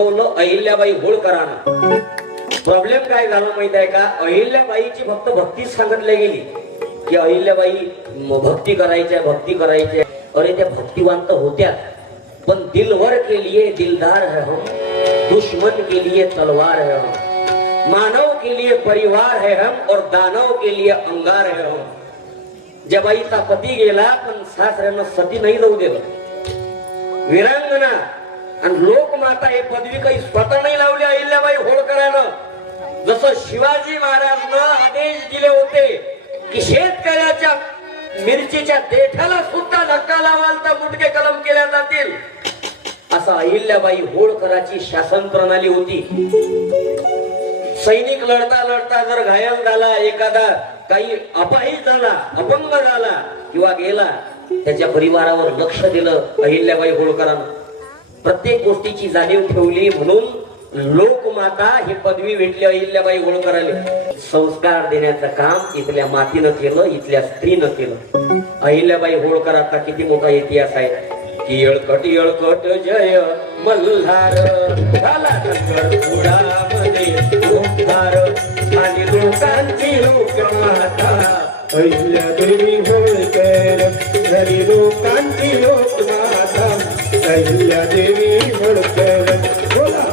Ahilyabai होळकरांना problem काय झाला माहित आहे का? अहिल्याबाईची फक्त भक्ती सांगितली गेली की अहिल्याबाई भक्ती करायच्या. अरे त्या भक्तिवंत होत्या, पण दिलवर के लिए दिलदार है हम, दुश्मन के लिए तलवार है हम, मानव के लिए परिवार है हम और दानव के लिए अंगार है हम. ज्या बाईचा पती गेला पण सासऱ्यानं सती नाही जाऊ दिलं. वीरांगना आणि लोकमाता हे पदवी काही स्वतः नाही लावली अहिल्याबाई होळकरांना. जसं शिवाजी महाराजनं आदेश दिले होते की शेतकऱ्याच्या मिरचीच्या देठाला सुद्धा धक्का लावाल तर मुंडके कलम केल्या जातील, असं अहिल्याबाई होळकराची शासन प्रणाली होती. सैनिक लढता लढता जर घायल झाला, एखादा काही अपाहिज झाला, अपंग झाला किंवा गेला, त्याच्या परिवारावर लक्ष दिलं अहिल्याबाई होळकरांना. प्रत्येक गोष्टीची जाणीव ठेवली म्हणून लोकमाता ही पदवी भेटली अहिल्याबाई होळकरांना. संस्कार देण्याचं काम इथल्या मातीनं केलं, इथल्या स्त्रीनं केलं. अहिल्याबाई होळकरांचा किती मोठा इतिहास आहे की येळकट येळकट जय मल्हार झाला पुढामध्ये ओंकार आणि लोकांची लोकमाता अहिल्यादेवी होळकर घरी लोकांची लोकमाता अहिल्यादेवी होळकर. बोला